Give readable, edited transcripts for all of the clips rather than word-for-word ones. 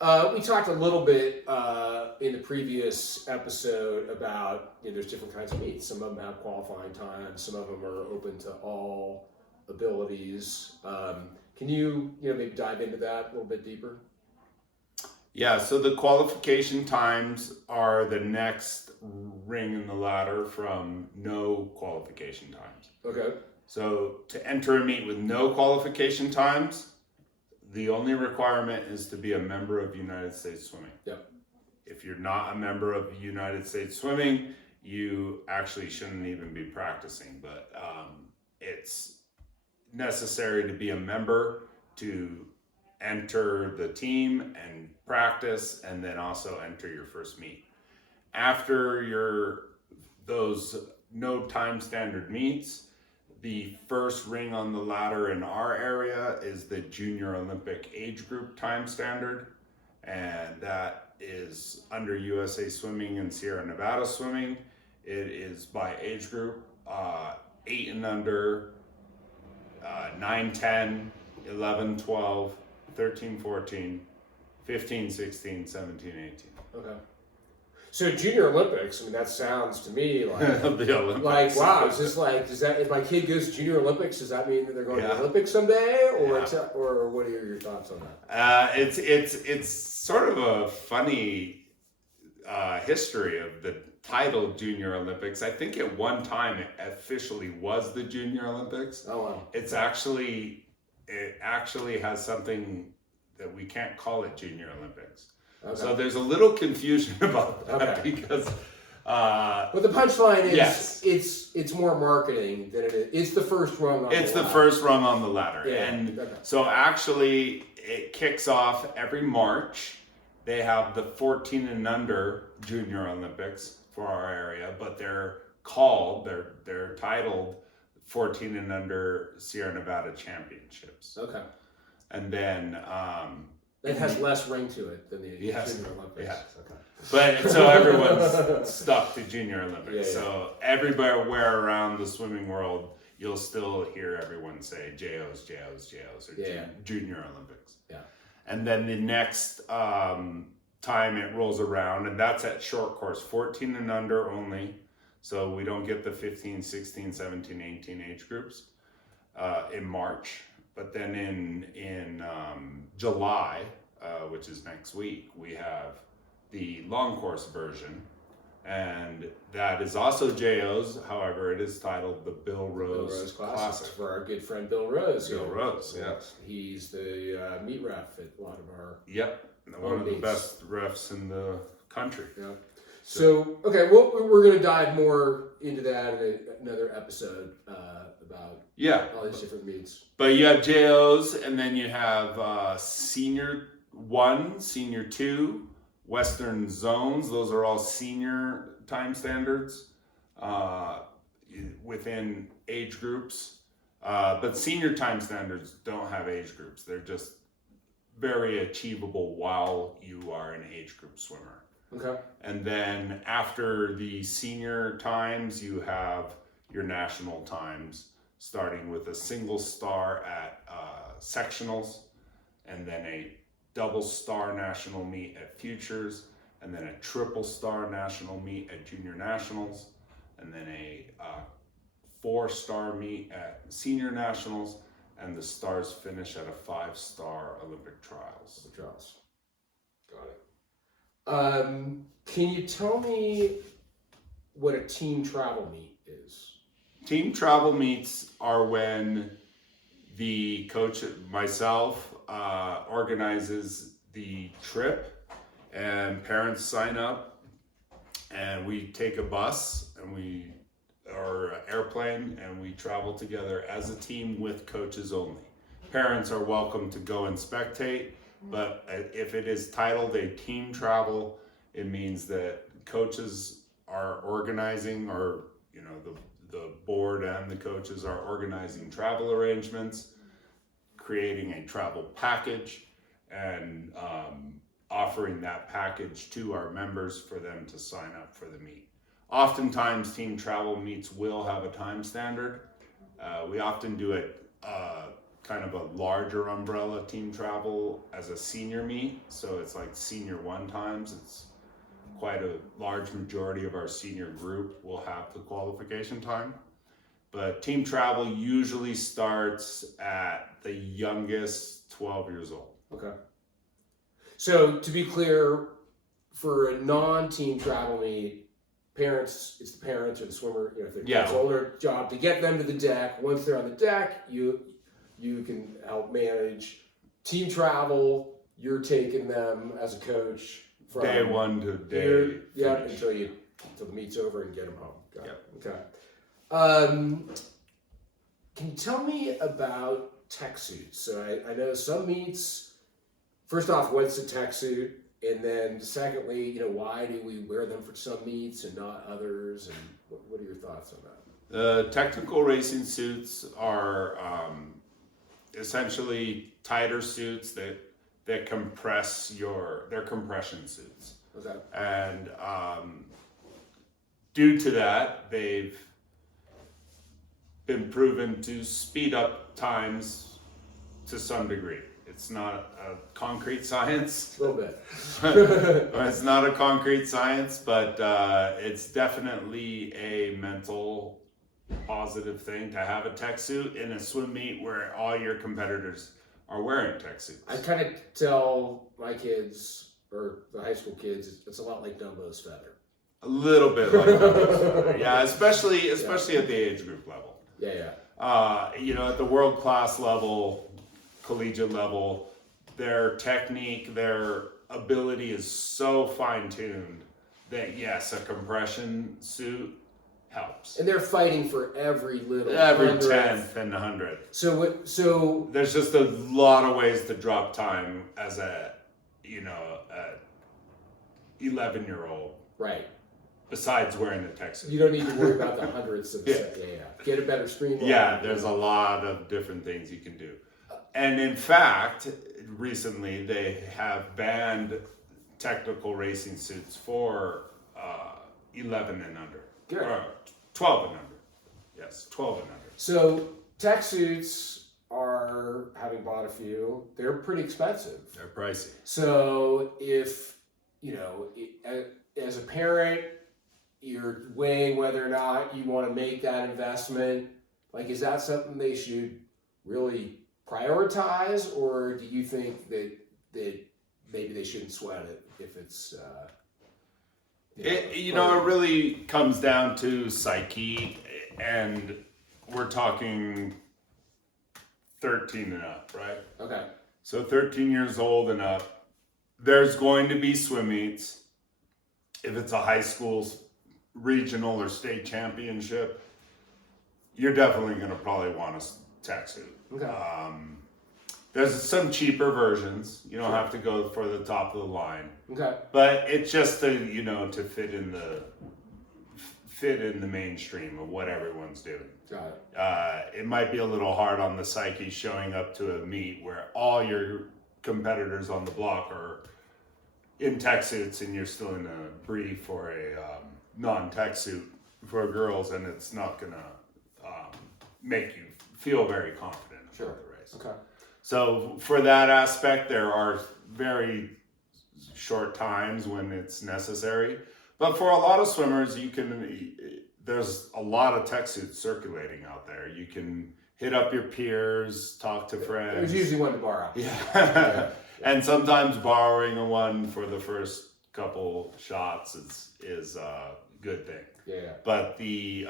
We talked a little bit in the previous episode about there's different kinds of meets. Some of them have qualifying times. Some of them are open to all abilities. Can you maybe dive into that a little bit deeper? Yeah, so the qualification times are the next ring in the ladder from no qualification times. Okay. So to enter a meet with no qualification times, the only requirement is to be a member of United States Swimming. Yep. If you're not a member of United States Swimming, you actually shouldn't even be practicing, but it's necessary to be a member to enter the team and practice, and then also enter your first meet. After those no time standard meets, the first ring on the ladder in our area is the Junior Olympic age group time standard, and that is under USA Swimming and Sierra Nevada Swimming. It is by age group, 8 and under, 9, 10, 11, 12, 13, 14, 15, 16, 17, 18. Okay. So Junior Olympics, I mean, that sounds to me like The Olympics. like wow. Is this like if my kid goes to Junior Olympics, does that mean that they're going to the Yeah. Olympics someday, or Yeah. or what are your thoughts on that? It's sort of a funny history of the title Junior Olympics. I think at one time it officially was the Junior Olympics. Oh wow. It actually has something that we can't call it Junior Olympics. Okay. So there's a little confusion about that Okay. because But the punchline is Yes. it's more marketing than it is. It's the first rung on it's the the ladder. first rung on the ladder. Yeah. And Okay. so actually it kicks off every March. They have the 14 and under Junior Olympics for our area, but they're titled 14 and under Sierra Nevada Championships. Okay. And then It has less ring to it than the Yes. Junior Olympics. Yeah. Okay. But so everyone's stuck to Junior Olympics. Yeah, yeah. So everywhere around the swimming world, you'll still hear everyone say JOs, JOs, JOs, or Yeah. Junior Olympics. Yeah. And then the next time it rolls around, and that's at short course, 14 and under only. So we don't get the 15, 16, 17, 18 age groups in March. But then in July, which is next week, we have the long course version, and that is also JOs. However, it is titled the Bill Rose Classic. for our good friend Bill Rose. Bill Rose, yes. He's the meet ref at a lot of our. Yep, one of the best refs in the country. Yeah. So okay, well, we're going to dive more into that in another episode about all these different meets. But you have JOs, and then you have Senior 1, Senior 2, Western Zones. Those are all senior time standards within age groups. But senior time standards don't have age groups. They're just very achievable while you are an age group swimmer. Okay. And then after the senior times, you have your national times, starting with a single star at sectionals, and then a double star national meet at futures, and then a triple star national meet at junior nationals, and then a 4-star meet at senior nationals, and the stars finish at a 5-star Olympic trials. Got it. Can you tell me what a team travel meet is? Team travel meets are when the coach, myself, organizes the trip, and parents sign up, and we take a bus or airplane, and we travel together as a team with coaches only. Parents are welcome to go and spectate, but if it is titled a team travel, it means that coaches are organizing, or the board and the coaches are organizing travel arrangements, creating a travel package, and offering that package to our members for them to sign up for the meet. Oftentimes, team travel meets will have a time standard. We often do it kind of a larger umbrella team travel as a senior meet. So it's like senior one times. It's quite a large majority of our senior group will have the qualification time. But team travel usually starts at the youngest 12 years old. Okay. So to be clear, for a non-team travel meet, it's the parents or the swimmer, if they're kids older, job to get them to the deck. Once they're on the deck, you can help manage. Team travel, you're taking them as a coach from day one to day until the meet's over and get them home. Got it. Okay. Can you tell me about tech suits? So I know some meets. First off, what's a tech suit? And then secondly, why do we wear them for some meets and not others? And what are your thoughts on that? Technical racing suits are essentially tighter suits that compress they're compression suits. Okay. And due to that, they've been proven to speed up times to some degree. It's not a concrete science. A little bit. It's not a concrete science, but it's definitely a mental positive thing to have a tech suit in a swim meet where all your competitors are wearing tech suits. I kind of tell my kids, or the high school kids, it's a lot like Dumbo's feather. A little bit like that. Yeah, especially at the age group level. Yeah. At the world class level, collegiate level, their technique, their ability is so fine-tuned that yes, a compression suit helps. And they're fighting for every tenth and 100. So there's just a lot of ways to drop time as a 11-year-old. Right. Besides wearing the tech suit. You don't need to worry about the hundredths of the set. Yeah. Get a better streamline. Yeah, there's a lot of different things you can do. And in fact, recently they have banned technical racing suits for 11 and under. Good. Or 12 and under. Yes, 12 and under. So tech suits are, having bought a few, they're pretty expensive. They're pricey. So if, as a parent, you're weighing whether or not you want to make that investment, is that something they should really prioritize, or do you think that maybe they shouldn't sweat it if it's it really comes down to psyche, and we're talking 13 and up, right? Okay. So 13 years old and up, there's going to be swim meets. If it's a high school regional or state championship, you're definitely going to probably want a tech suit. Okay. There's some cheaper versions. You don't have to go for the top of the line. Okay. But it's just to fit in the mainstream of what everyone's doing. Got it. It might be a little hard on the psyche showing up to a meet where all your competitors on the block are in tech suits and you're still in a brief or a non-tech suit for girls, and it's not gonna make you feel very confident about the race. Okay. So for that aspect, there are very short times when it's necessary. But for a lot of swimmers, there's a lot of tech suits circulating out there. You can hit up your peers, talk to friends. There's usually one to borrow. Yeah. And sometimes borrowing one for the first couple shots is a good thing. Yeah. But the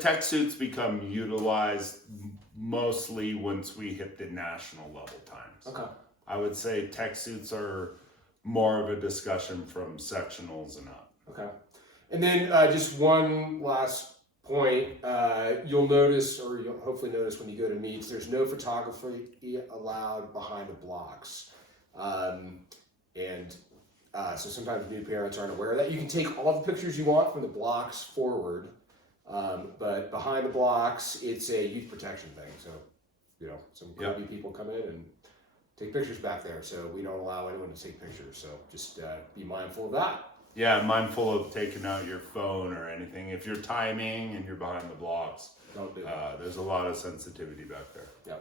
tech suits become utilized mostly once we hit the national level times. Okay. I would say tech suits are more of a discussion from sectionals and up. Okay. And then just one last point. You'll notice, or you'll hopefully notice when you go to meets, there's no photography allowed behind the blocks. So sometimes new parents aren't aware of that. You can take all the pictures you want from the blocks forward, but behind the blocks, it's a youth protection thing. So, some creepy people come in and take pictures back there. So we don't allow anyone to take pictures. So just be mindful of that. Yeah, mindful of taking out your phone or anything. If you're timing and you're behind the blocks, Don't do that. there's a lot of sensitivity back there. Yeah.